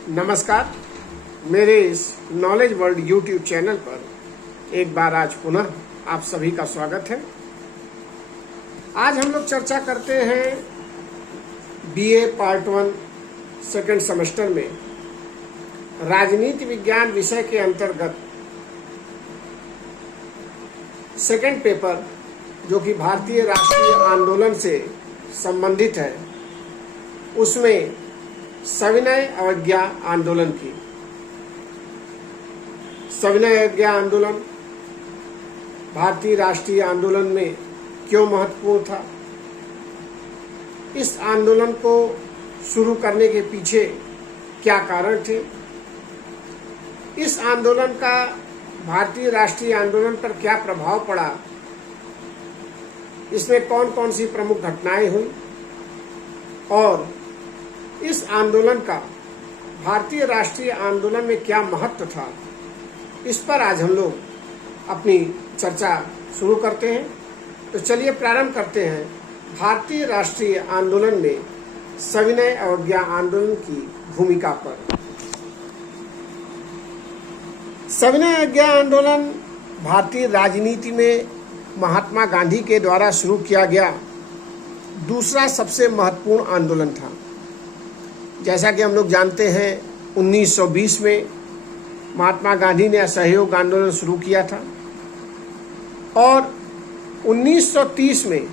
नमस्कार। मेरे इस नॉलेज वर्ल्ड यूट्यूब चैनल पर एक बार आज पुनः आप सभी का स्वागत है। आज हम लोग चर्चा करते हैं बीए पार्ट 1 सेकेंड सेमेस्टर में राजनीति विज्ञान विषय के अंतर्गत सेकेंड पेपर जो कि भारतीय राष्ट्रीय आंदोलन से संबंधित है, उसमें सविनय अवज्ञा आंदोलन की। सविनय अवज्ञा आंदोलन भारतीय राष्ट्रीय आंदोलन में क्यों महत्वपूर्ण था, इस आंदोलन को शुरू करने के पीछे क्या कारण थे, इस आंदोलन का भारतीय राष्ट्रीय आंदोलन पर क्या प्रभाव पड़ा, इसमें कौन कौन सी प्रमुख घटनाएं हुई और इस आंदोलन का भारतीय राष्ट्रीय आंदोलन में क्या महत्व था, इस पर आज हम लोग अपनी चर्चा शुरू करते हैं। तो चलिए प्रारंभ करते हैं भारतीय राष्ट्रीय आंदोलन में सविनय अवज्ञा आंदोलन की भूमिका पर। सविनय अवज्ञा आंदोलन भारतीय राजनीति में महात्मा गांधी के द्वारा शुरू किया गया दूसरा सबसे महत्वपूर्ण आंदोलन था। जैसा कि हम लोग जानते हैं 1920 में महात्मा गांधी ने असहयोग आंदोलन शुरू किया था और 1930 में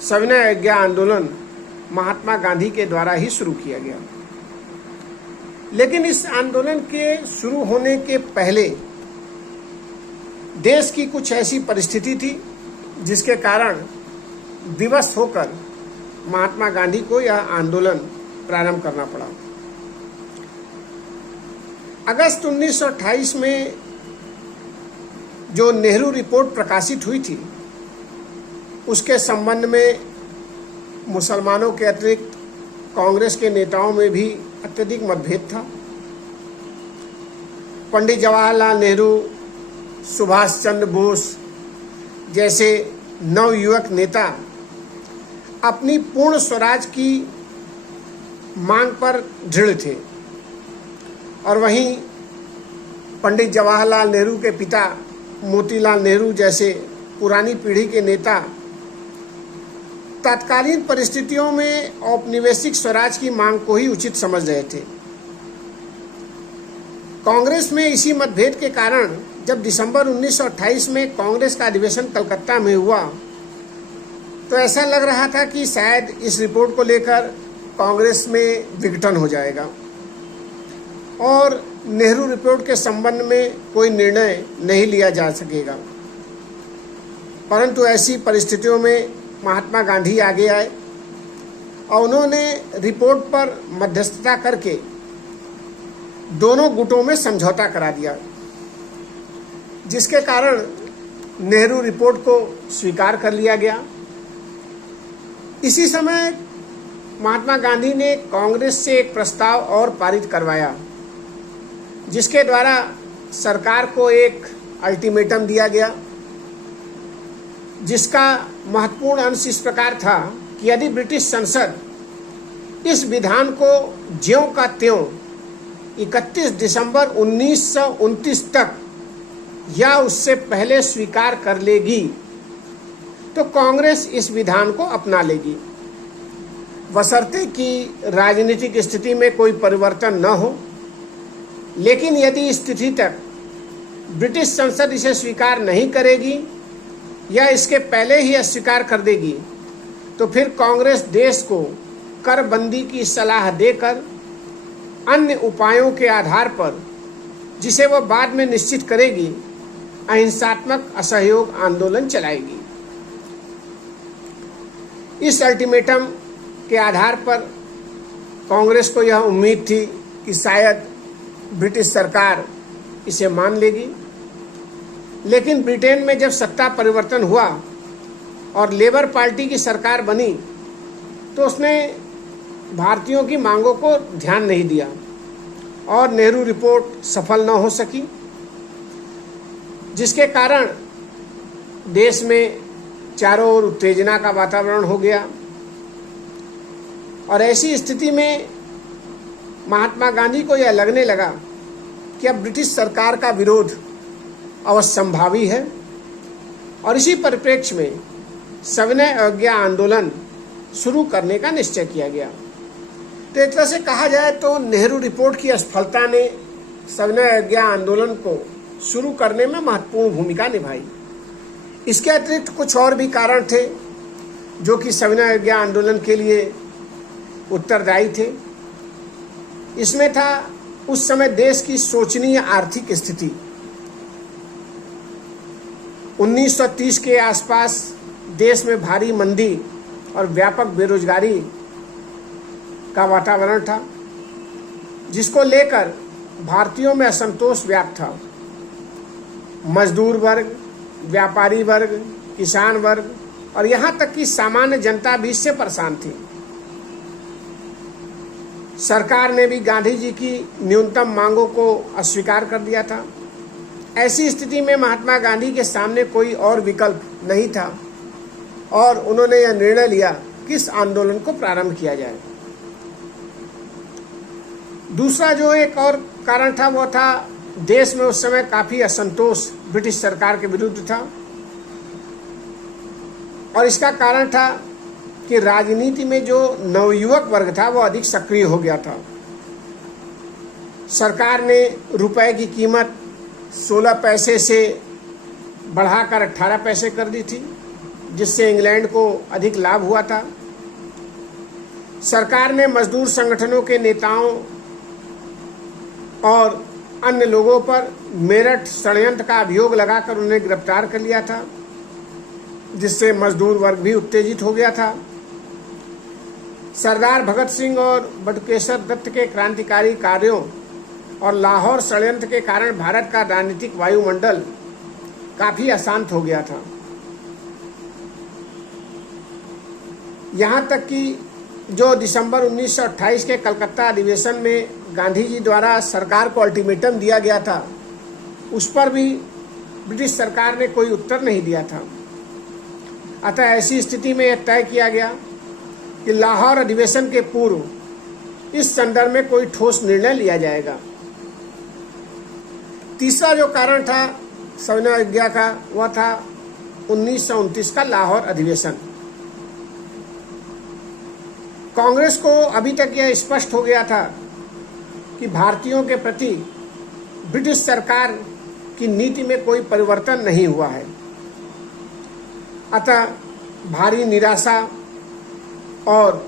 सविनय अवज्ञा आंदोलन महात्मा गांधी के द्वारा ही शुरू किया गया। लेकिन इस आंदोलन के शुरू होने के पहले देश की कुछ ऐसी परिस्थिति थी जिसके कारण विवश होकर महात्मा गांधी को यह आंदोलन प्रारंभ करना पड़ा। अगस्त 1928 में जो नेहरू रिपोर्ट प्रकाशित हुई थी, उसके संबंध में मुसलमानों के अतिरिक्त कांग्रेस के नेताओं में भी अत्यधिक मतभेद था। पंडित जवाहरलाल नेहरू, सुभाष चंद्र बोस जैसे नवयुवक नेता अपनी पूर्ण स्वराज की मांग पर दृढ़ थे और वहीं पंडित जवाहरलाल नेहरू के पिता मोतीलाल नेहरू जैसे पुरानी पीढ़ी के नेता तत्कालीन परिस्थितियों में औपनिवेशिक स्वराज की मांग को ही उचित समझ रहे थे। कांग्रेस में इसी मतभेद के कारण जब दिसंबर 1928 में कांग्रेस का अधिवेशन कलकत्ता में हुआ तो ऐसा लग रहा था कि शायद इस रिपोर्ट को लेकर कांग्रेस में विघटन हो जाएगा और नेहरू रिपोर्ट के संबंध में कोई निर्णय नहीं लिया जा सकेगा। परंतु ऐसी परिस्थितियों में महात्मा गांधी आगे आए और उन्होंने रिपोर्ट पर मध्यस्थता करके दोनों गुटों में समझौता करा दिया, जिसके कारण नेहरू रिपोर्ट को स्वीकार कर लिया गया। इसी समय महात्मा गांधी ने कांग्रेस से एक प्रस्ताव और पारित करवाया, जिसके द्वारा सरकार को एक अल्टीमेटम दिया गया, जिसका महत्वपूर्ण अंश इस प्रकार था कि यदि ब्रिटिश संसद इस विधान को ज्यों का त्यों 31 दिसंबर 1929 तक या उससे पहले स्वीकार कर लेगी तो कांग्रेस इस विधान को अपना लेगी, बशर्ते कि राजनीतिक स्थिति में कोई परिवर्तन न हो। लेकिन यदि इस तिथि तक ब्रिटिश संसद इसे स्वीकार नहीं करेगी या इसके पहले ही अस्वीकार कर देगी तो फिर कांग्रेस देश को कर बंदी की सलाह देकर अन्य उपायों के आधार पर, जिसे वह बाद में निश्चित करेगी, अहिंसात्मक असहयोग आंदोलन चलाएगी। इस अल्टीमेटम के आधार पर कांग्रेस को यह उम्मीद थी कि शायद ब्रिटिश सरकार इसे मान लेगी। लेकिन ब्रिटेन में जब सत्ता परिवर्तन हुआ और लेबर पार्टी की सरकार बनी तो उसने भारतीयों की मांगों को ध्यान नहीं दिया और नेहरू रिपोर्ट सफल न हो सकी, जिसके कारण देश में चारों ओर उत्तेजना का वातावरण हो गया। और ऐसी स्थिति में महात्मा गांधी को यह लगने लगा कि अब ब्रिटिश सरकार का विरोध अवश्यंभावी है और इसी परिप्रेक्ष्य में सविनय अवज्ञा आंदोलन शुरू करने का निश्चय किया गया। तो एक तरह से कहा जाए तो नेहरू रिपोर्ट की असफलता ने सविनय अवज्ञा आंदोलन को शुरू करने में महत्वपूर्ण भूमिका निभाई। इसके अतिरिक्त कुछ और भी कारण थे जो कि सविनय अवज्ञा आंदोलन के लिए उत्तरदायी थे। इसमें था उस समय देश की शोचनीय आर्थिक स्थिति। 1930 के आसपास देश में भारी मंदी और व्यापक बेरोजगारी का वातावरण था, जिसको लेकर भारतीयों में असंतोष व्याप्त था। मजदूर वर्ग, व्यापारी वर्ग, किसान वर्ग और यहाँ तक कि सामान्य जनता भी इससे परेशान थी। सरकार ने भी गांधी जी की न्यूनतम मांगों को अस्वीकार कर दिया था। ऐसी स्थिति में महात्मा गांधी के सामने कोई और विकल्प नहीं था और उन्होंने यह निर्णय लिया कि इस आंदोलन को प्रारंभ किया जाए। दूसरा जो एक और कारण था वो था देश में उस समय काफी असंतोष ब्रिटिश सरकार के विरुद्ध था और इसका कारण था कि राजनीति में जो नवयुवक वर्ग था वो अधिक सक्रिय हो गया था। सरकार ने रुपए की कीमत 16 पैसे से बढ़ाकर 18 पैसे कर दी थी, जिससे इंग्लैंड को अधिक लाभ हुआ था। सरकार ने मजदूर संगठनों के नेताओं और अन्य लोगों पर मेरठ षड्यंत्र का अभियोग लगाकर उन्हें गिरफ्तार कर लिया था, जिससे मजदूर वर्ग भी उत्तेजित हो गया था। सरदार भगत सिंह और बटुकेश्वर दत्त के क्रांतिकारी कार्यों और लाहौर षड्यंत्र के कारण भारत का राजनीतिक वायुमंडल काफी अशांत हो गया था। यहाँ तक कि जो दिसंबर 1928 के कलकत्ता अधिवेशन में गांधी जी द्वारा सरकार को अल्टीमेटम दिया गया था, उस पर भी ब्रिटिश सरकार ने कोई उत्तर नहीं दिया था। अतः ऐसी स्थिति में यह तय किया गया कि लाहौर अधिवेशन के पूर्व इस संदर्भ में कोई ठोस निर्णय लिया जाएगा। तीसरा जो कारण था सविनय अवज्ञा का वह था 1929 का लाहौर अधिवेशन। कांग्रेस को अभी तक यह स्पष्ट हो गया था कि भारतीयों के प्रति ब्रिटिश सरकार की नीति में कोई परिवर्तन नहीं हुआ है। अतः भारी निराशा और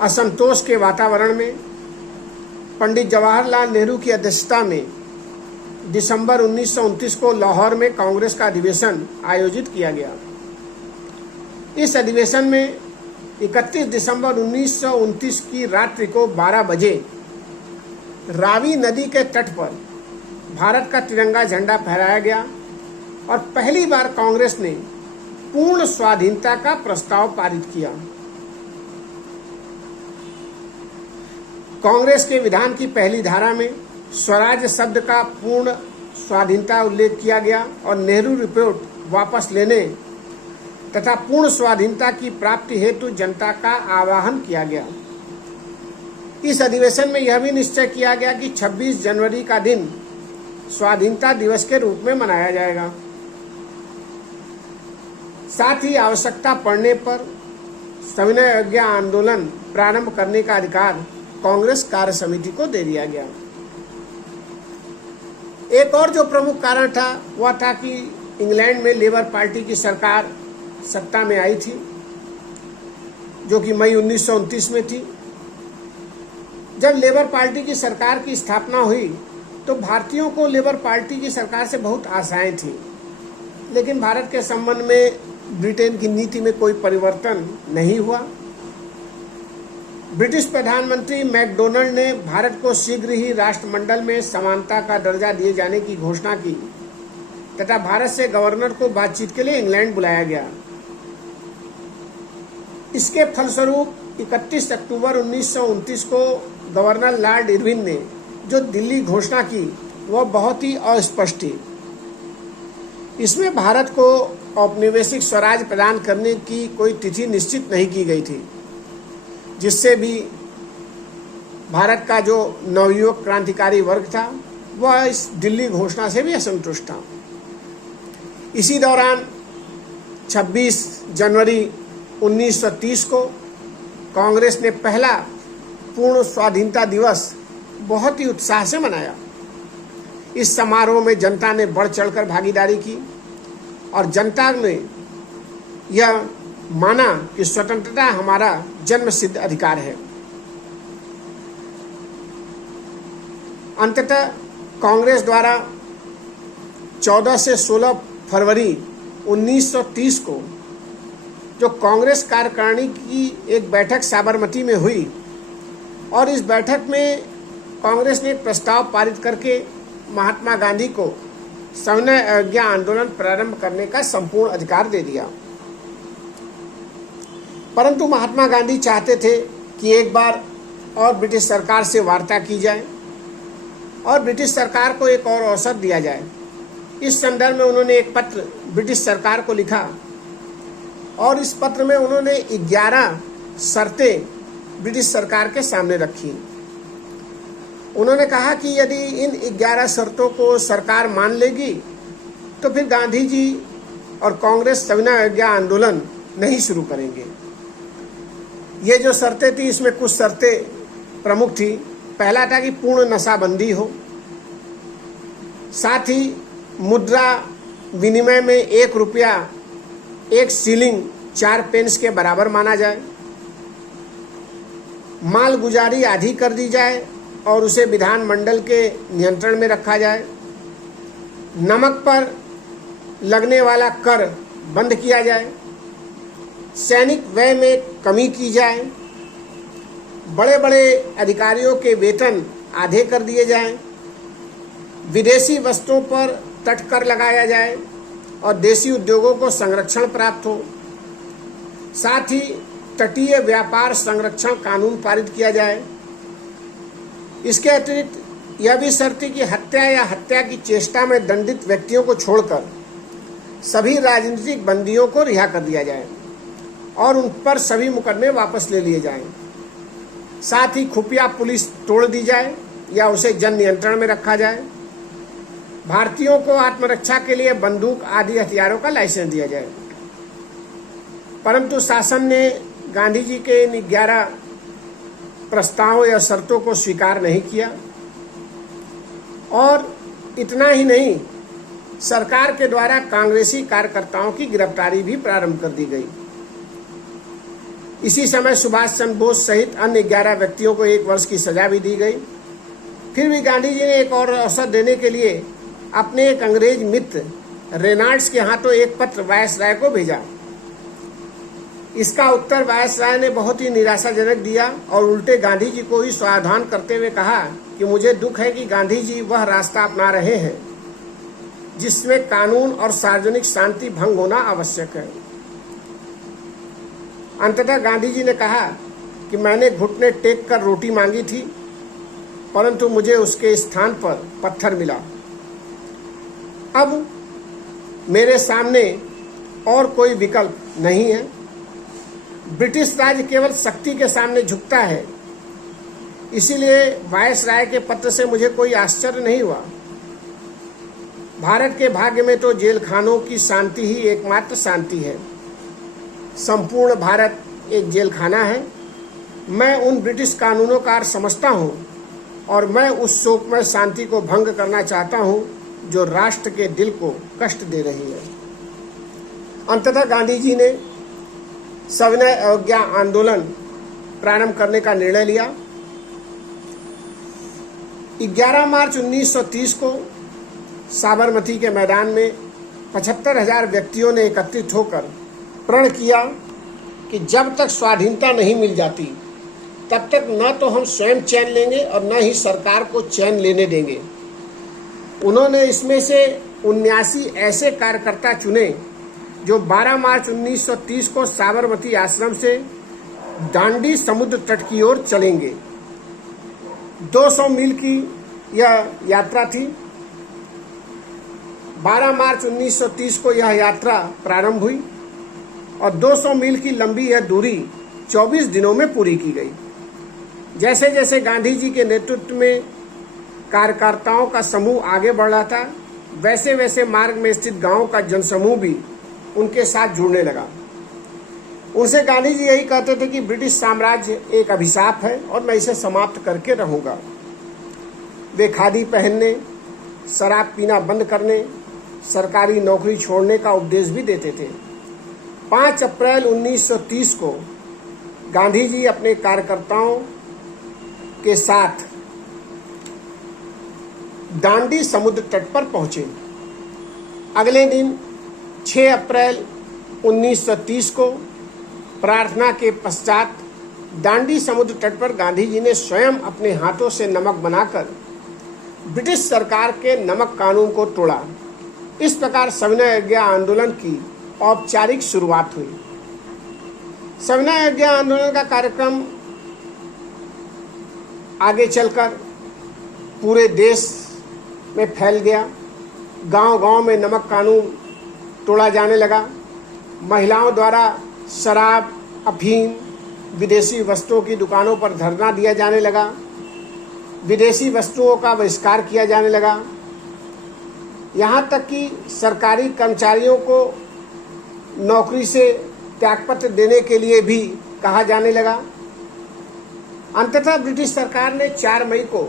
असंतोष के वातावरण में पंडित जवाहरलाल नेहरू की अध्यक्षता में दिसंबर 1929 को लाहौर में कांग्रेस का अधिवेशन आयोजित किया गया। इस अधिवेशन में 31 दिसंबर 1929 की रात्रि को 12 बजे रावी नदी के तट पर भारत का तिरंगा झंडा फहराया गया और पहली बार कांग्रेस ने पूर्ण स्वाधीनता का प्रस्ताव पारित किया। कांग्रेस के विधान की पहली धारा में स्वराज शब्द का पूर्ण स्वाधीनता उल्लेख किया गया और नेहरू रिपोर्ट वापस लेने तथा पूर्ण स्वाधीनता की प्राप्ति हेतु जनता का आह्वान किया गया। इस अधिवेशन में यह भी निश्चय किया गया कि 26 जनवरी का दिन स्वाधीनता दिवस के रूप में मनाया जाएगा। साथ ही आवश्यकता पड़ने पर सविनय अवज्ञा आंदोलन प्रारंभ करने का अधिकार कांग्रेस कार्य समिति को दे दिया गया। एक और जो प्रमुख कारण था वह था कि इंग्लैंड में लेबर पार्टी की सरकार सत्ता में आई थी, जो कि मई 1929 में थी। जब लेबर पार्टी की सरकार की स्थापना हुई तो भारतीयों को लेबर पार्टी की सरकार से बहुत आशाएं थी, लेकिन भारत के संबंध में ब्रिटेन की नीति में कोई परिवर्तन नहीं हुआ। ब्रिटिश प्रधानमंत्री मैकडोनल्ड ने भारत को शीघ्र ही राष्ट्रमंडल में समानता का दर्जा दिए जाने की घोषणा की तथा भारत से गवर्नर को बातचीत के लिए इंग्लैंड बुलाया गया। इसके फलस्वरूप 31 अक्टूबर 1929 को गवर्नर लॉर्ड इरविन ने जो दिल्ली घोषणा की वह बहुत ही अस्पष्ट थी। इसमें भारत को औपनिवेशिक स्वराज प्रदान करने की कोई तिथि निश्चित नहीं की गई थी, जिससे भी भारत का जो नवयुवक क्रांतिकारी वर्ग था वह इस दिल्ली घोषणा से भी असंतुष्ट था। इसी दौरान 26 जनवरी 1930 को कांग्रेस ने पहला पूर्ण स्वाधीनता दिवस बहुत ही उत्साह से मनाया। इस समारोह में जनता ने बढ़ चढ़कर भागीदारी की और जनता ने यह माना कि स्वतंत्रता हमारा जन्मसिद्ध अधिकार है। अंततः कांग्रेस द्वारा 14 से 16 फरवरी 1930 को जो कांग्रेस कार्यकारिणी की एक बैठक साबरमती में हुई और इस बैठक में कांग्रेस ने एक प्रस्ताव पारित करके महात्मा गांधी को सविनय अवज्ञा आंदोलन प्रारंभ करने का संपूर्ण अधिकार दे दिया। परंतु महात्मा गांधी चाहते थे कि एक बार और ब्रिटिश सरकार से वार्ता की जाए और ब्रिटिश सरकार को एक और अवसर दिया जाए। इस संदर्भ में उन्होंने एक पत्र ब्रिटिश सरकार को लिखा और इस पत्र में उन्होंने 11 शर्तें ब्रिटिश सरकार के सामने रखी। उन्होंने कहा कि यदि इन 11 शर्तों को सरकार मान लेगी तो फिर गांधी जी और कांग्रेस सविनय अवज्ञा आंदोलन नहीं शुरू करेंगे। ये जो शर्तें थी इसमें कुछ शर्तें प्रमुख थी। पहला था कि पूर्ण नशाबंदी हो, साथ ही मुद्रा विनिमय में 1 रुपया 1 शिलिंग 4 पेंस के बराबर माना जाए, माल गुजारी आधी कर दी जाए और उसे विधानमंडल के नियंत्रण में रखा जाए, नमक पर लगने वाला कर बंद किया जाए, सैनिक व्यय में कमी की जाए, बड़े बड़े अधिकारियों के वेतन आधे कर दिए जाएं, विदेशी वस्तुओं पर तटकर लगाया जाए और देसी उद्योगों को संरक्षण प्राप्त हो, साथ ही तटीय व्यापार संरक्षण कानून पारित किया जाए। इसके अतिरिक्त यह भी शर्त थी कि हत्या या हत्या की चेष्टा में दंडित व्यक्तियों को छोड़कर सभी राजनीतिक बंदियों को रिहा कर दिया जाए और उन पर सभी मुकदमे वापस ले लिए जाएं। साथ ही खुफिया पुलिस तोड़ दी जाए या उसे जन नियंत्रण में रखा जाए। भारतीयों को आत्मरक्षा के लिए बंदूक आदि हथियारों का लाइसेंस दिया जाए। परंतु शासन ने गांधी जी के इन 11 प्रस्तावों या शर्तों को स्वीकार नहीं किया और इतना ही नहीं, सरकार के द्वारा कांग्रेसी कार्यकर्ताओं की गिरफ्तारी भी प्रारंभ कर दी गई। इसी समय सुभाष चंद्र बोस सहित अन्य 11 व्यक्तियों को 1 वर्ष की सजा भी दी गई। फिर भी गांधी जी ने एक और अवसर देने के लिए अपने एक अंग्रेज मित्र रेनाल्ड्स के हाथों एक पत्र वायसराय को भेजा। इसका उत्तर वायसराय ने बहुत ही निराशाजनक दिया और उल्टे गांधी जी को ही सावधान करते हुए कहा कि मुझे दुख है कि गांधी जी वह रास्ता अपना रहे हैं जिसमें कानून और सार्वजनिक शांति भंग होना आवश्यक है। अंततः गांधी जी ने कहा कि मैंने घुटने टेक कर रोटी मांगी थी, परंतु मुझे उसके स्थान पर पत्थर मिला। अब मेरे सामने और कोई विकल्प नहीं है। ब्रिटिश राज केवल शक्ति के सामने झुकता है, इसीलिए वायसराय के पत्र से मुझे कोई आश्चर्य नहीं हुआ। भारत के भाग्य में तो जेल खानों की शांति ही एकमात्र शांति है। संपूर्ण भारत एक जेल खाना है। मैं उन ब्रिटिश कानूनों का अर्थ समझता हूँ और मैं उस शोकमय शांति को भंग करना चाहता हूँ जो राष्ट्र के दिल को कष्ट दे रही है। अंततः गांधी जी ने सविनय अवज्ञा आंदोलन प्रारंभ करने का निर्णय लिया। 11 मार्च 1930 को साबरमती के मैदान में 75,000 व्यक्तियों ने एकत्रित होकर प्रण किया कि जब तक स्वाधीनता नहीं मिल जाती तब तक न तो हम स्वयं चैन लेंगे और न ही सरकार को चैन लेने देंगे। उन्होंने इसमें से 79 ऐसे कार्यकर्ता चुने जो 12 मार्च 1930 को साबरमती आश्रम से दांडी समुद्र तट की ओर चलेंगे। 200 मील की यह यात्रा थी। 12 मार्च 1930 को यह यात्रा प्रारंभ हुई और 200 मील की लंबी यह दूरी 24 दिनों में पूरी की गई। जैसे जैसे गांधी जी के नेतृत्व में कार्यकर्ताओं का समूह आगे बढ़ रहा था, वैसे वैसे मार्ग में स्थित गांवों का जनसमूह भी उनके साथ जुड़ने लगा। उनसे गांधी जी यही कहते थे कि ब्रिटिश साम्राज्य एक अभिशाप है और मैं इसे समाप्त करके रहूँगा। वे खादी पहनने, शराब पीना बंद करने, सरकारी नौकरी छोड़ने का उपदेश भी देते थे। 5 अप्रैल 1930 को गांधी जी अपने कार्यकर्ताओं के साथ दांडी समुद्र तट पर पहुंचे। अगले दिन 6 अप्रैल 1930 को प्रार्थना के पश्चात दांडी समुद्र तट पर गांधी जी ने स्वयं अपने हाथों से नमक बनाकर ब्रिटिश सरकार के नमक कानून को तोड़ा। इस प्रकार सविनय अवज्ञा आंदोलन की औपचारिक शुरुआत हुई। सविनय अवज्ञा आंदोलन का कार्यक्रम आगे चलकर पूरे देश में फैल गया। गांव-गांव में नमक कानून तोड़ा जाने लगा। महिलाओं द्वारा शराब, अफीम, विदेशी वस्तुओं की दुकानों पर धरना दिया जाने लगा। विदेशी वस्तुओं का बहिष्कार किया जाने लगा। यहाँ तक कि सरकारी कर्मचारियों को नौकरी से त्यागपत्र देने के लिए भी कहा जाने लगा। अंततः ब्रिटिश सरकार ने 4 मई को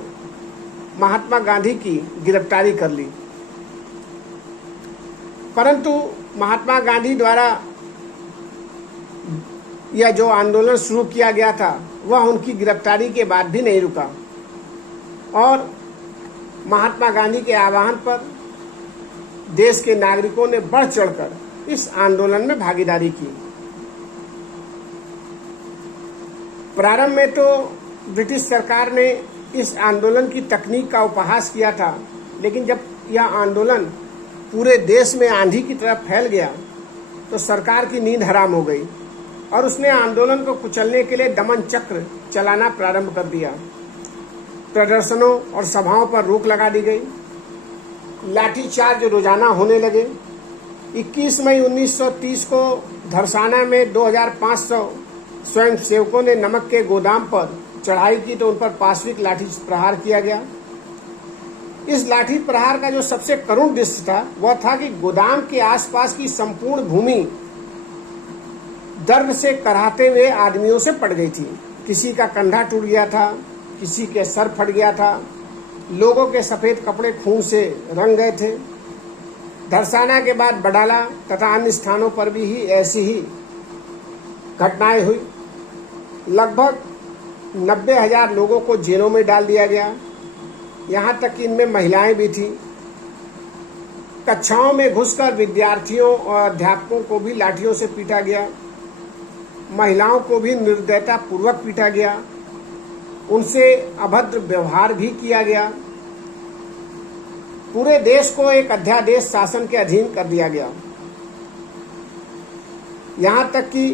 महात्मा गांधी की गिरफ्तारी कर ली, परंतु महात्मा गांधी द्वारा यह जो आंदोलन शुरू किया गया था वह उनकी गिरफ्तारी के बाद भी नहीं रुका और महात्मा गांधी के आह्वान पर देश के नागरिकों ने बढ़ चढ़कर इस आंदोलन में भागीदारी की। प्रारंभ में तो ब्रिटिश सरकार ने इस आंदोलन की तकनीक का उपहास किया था, लेकिन जब यह आंदोलन पूरे देश में आंधी की तरह फैल गया तो सरकार की नींद हराम हो गई और उसने आंदोलन को कुचलने के लिए दमन चक्र चलाना प्रारंभ कर दिया। प्रदर्शनों और सभाओं पर रोक लगा दी गई। लाठीचार्ज रोजाना होने लगे। 21 मई 1930 को धरसाना में 2500 स्वयंसेवकों ने नमक के गोदाम पर चढ़ाई की तो उन पर पाशविक लाठी प्रहार किया गया। इस लाठी प्रहार का जो सबसे करुण दृश्य था वह था कि गोदाम के आसपास की संपूर्ण भूमि दर्द से कराहते हुए आदमियों से पड़ गई थी। किसी का कंधा टूट गया था, किसी के सर फट गया था, लोगों के सफेद कपड़े खून से रंग गए थे। धरसाना के बाद बडाला तथा अन्य स्थानों पर भी ऐसी ही घटनाएं हुई। लगभग 90,000 लोगों को जेलों में डाल दिया गया, यहाँ तक कि इनमें महिलाएं भी थीं। कक्षाओं में घुसकर विद्यार्थियों और अध्यापकों को भी लाठियों से पीटा गया। महिलाओं को भी निर्दयता पूर्वक पीटा गया, उनसे अभद्र व्यवहार भी किया गया। पूरे देश को एक अध्यादेश शासन के अधीन कर दिया गया। यहाँ तक कि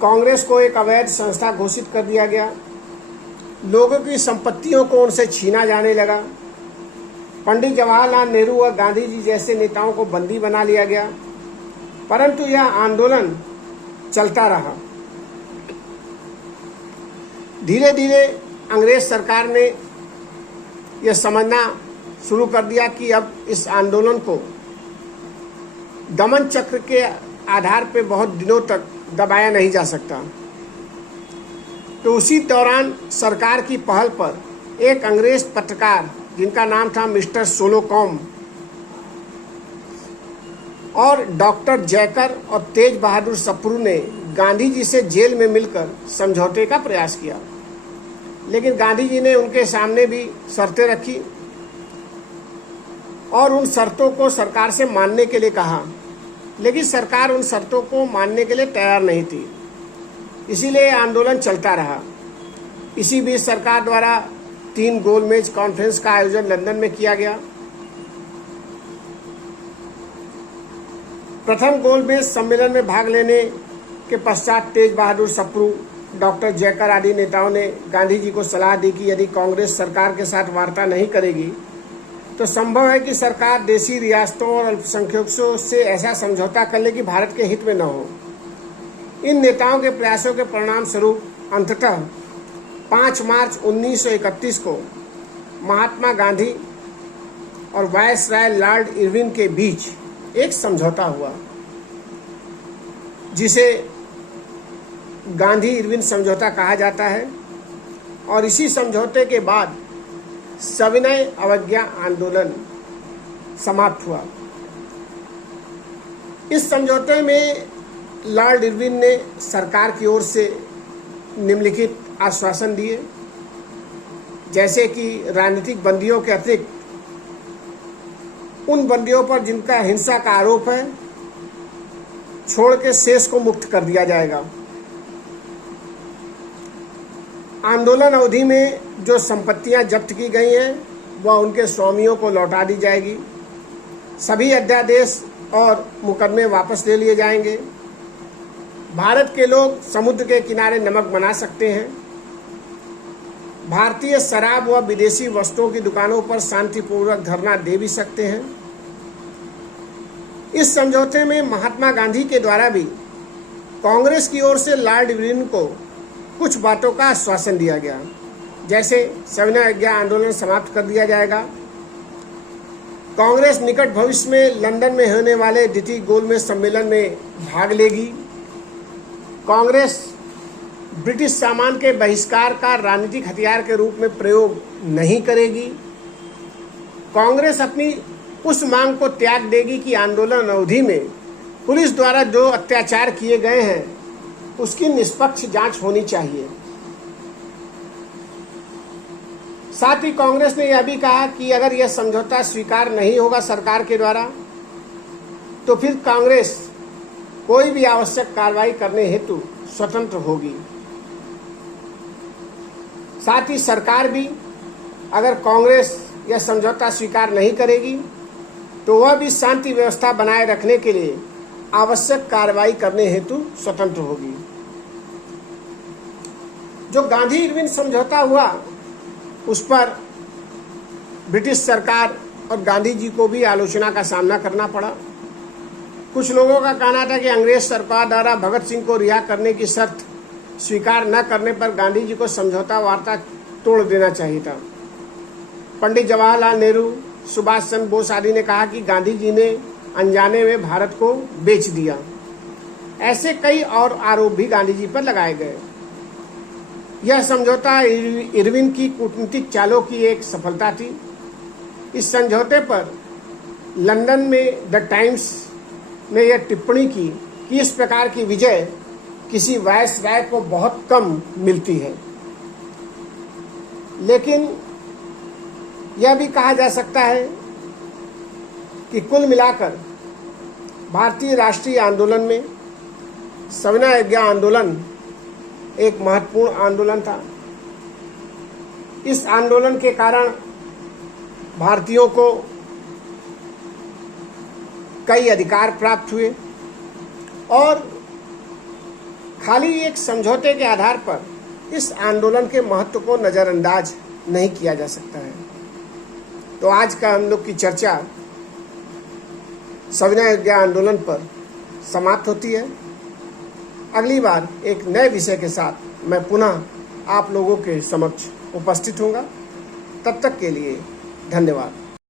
कांग्रेस को एक अवैध संस्था घोषित कर दिया गया। लोगों की संपत्तियों को उनसे छीना जाने लगा। पंडित जवाहरलाल नेहरू और गांधी जी जैसे नेताओं को बंदी बना लिया गया, परंतु यह आंदोलन चलता रहा। धीरे धीरे अंग्रेज सरकार ने यह समझना शुरू कर दिया कि अब इस आंदोलन को दमन चक्र के आधार पर बहुत दिनों तक दबाया नहीं जा सकता। तो उसी दौरान सरकार की पहल पर एक अंग्रेज पत्रकार जिनका नाम था मिस्टर सोलोकॉम और डॉक्टर जयकर और तेज बहादुर सप्रू ने गांधी जी से जेल में मिलकर समझौते का प्रयास किया, लेकिन गांधी जी ने उनके सामने भी शर्तें रखी और उन शर्तों को सरकार से मानने के लिए कहा, लेकिन सरकार उन शर्तों को मानने के लिए तैयार नहीं थी। इसीलिए आंदोलन चलता रहा। इसी बीच सरकार द्वारा 3 गोलमेज कॉन्फ्रेंस का आयोजन लंदन में किया गया। प्रथम गोलमेज सम्मेलन में भाग लेने के पश्चात तेज बहादुर सप्रू, डॉक्टर जयकर आदि नेताओं ने गांधी जी को सलाह दी कि यदि कांग्रेस सरकार के साथ वार्ता नहीं करेगी तो संभव है कि सरकार देशी रियासतों और अल्पसंख्यकों से ऐसा समझौता कर ले कि भारत के हित में न हो। इन नेताओं के प्रयासों के परिणाम स्वरूप अंततः 5 मार्च 1931 को महात्मा गांधी और वायसराय लॉर्ड इरविन के बीच एक समझौता हुआ, जिसे गांधी इरविन समझौता कहा जाता है। और इसी समझौते के बाद सविनय अवज्ञा आंदोलन समाप्त हुआ। इस समझौते में लॉर्ड इरविन ने सरकार की ओर से निम्नलिखित आश्वासन दिए, जैसे कि राजनीतिक बंदियों के अतिरिक्त उन बंदियों पर जिनका हिंसा का आरोप है छोड़ के शेष को मुक्त कर दिया जाएगा। आंदोलन अवधि में जो संपत्तियां जब्त की गई हैं वह उनके स्वामियों को लौटा दी जाएगी। सभी अध्यादेश और मुकदमे वापस ले लिए जाएंगे। भारत के लोग समुद्र के किनारे नमक बना सकते हैं। भारतीय शराब व विदेशी वस्तुओं की दुकानों पर शांतिपूर्वक धरना दे भी सकते हैं। इस समझौते में महात्मा गांधी के द्वारा भी कांग्रेस की ओर से लॉर्ड इरविन को कुछ बातों का आश्वासन दिया गया, जैसे सविनय अवज्ञा आंदोलन समाप्त कर दिया जाएगा। कांग्रेस निकट भविष्य में लंदन में होने वाले द्वितीय गोलमेज सम्मेलन में भाग लेगी। कांग्रेस ब्रिटिश सामान के बहिष्कार का राजनीतिक हथियार के रूप में प्रयोग नहीं करेगी। कांग्रेस अपनी उस मांग को त्याग देगी कि आंदोलन अवधि में पुलिस द्वारा जो अत्याचार किए गए हैं उसकी निष्पक्ष जांच होनी चाहिए। साथ ही कांग्रेस ने यह भी कहा कि अगर यह समझौता स्वीकार नहीं होगा सरकार के द्वारा तो फिर कांग्रेस कोई भी आवश्यक कार्रवाई करने हेतु स्वतंत्र होगी। साथ ही सरकार भी अगर कांग्रेस यह समझौता स्वीकार नहीं करेगी तो वह भी शांति व्यवस्था बनाए रखने के लिए आवश्यक कार्रवाई करने हेतु स्वतंत्र होगी। जो गांधी इरविन समझौता हुआ उस पर ब्रिटिश सरकार और गांधी जी को भी आलोचना का सामना करना पड़ा। कुछ लोगों का कहना था कि अंग्रेज सरकार द्वारा भगत सिंह को रिहा करने की शर्त स्वीकार न करने पर गांधी जी को समझौता वार्ता तोड़ देना चाहिए था। पंडित जवाहरलाल नेहरू, सुभाष चंद्र बोस आदि ने कहा कि गांधी जी ने अनजाने में भारत को बेच दिया। ऐसे कई और आरोप भी गांधी जी पर लगाए गए। यह समझौता इरविन की कूटनीतिक चालों की एक सफलता थी। इस समझौते पर लंदन में द टाइम्स ने यह टिप्पणी की कि इस प्रकार की विजय किसी वायसराय को बहुत कम मिलती है। लेकिन यह भी कहा जा सकता है कि कुल मिलाकर भारतीय राष्ट्रीय आंदोलन में सविनय अवज्ञा आंदोलन एक महत्वपूर्ण आंदोलन था। इस आंदोलन के कारण भारतीयों को कई अधिकार प्राप्त हुए और खाली एक समझौते के आधार पर इस आंदोलन के महत्व को नज़रअंदाज नहीं किया जा सकता है। तो आज का हम लोग की चर्चा सविनय अवज्ञा आंदोलन पर समाप्त होती है। अगली बार एक नए विषय के साथ मैं पुनः आप लोगों के समक्ष उपस्थित होऊंगा। तब तक के लिए धन्यवाद।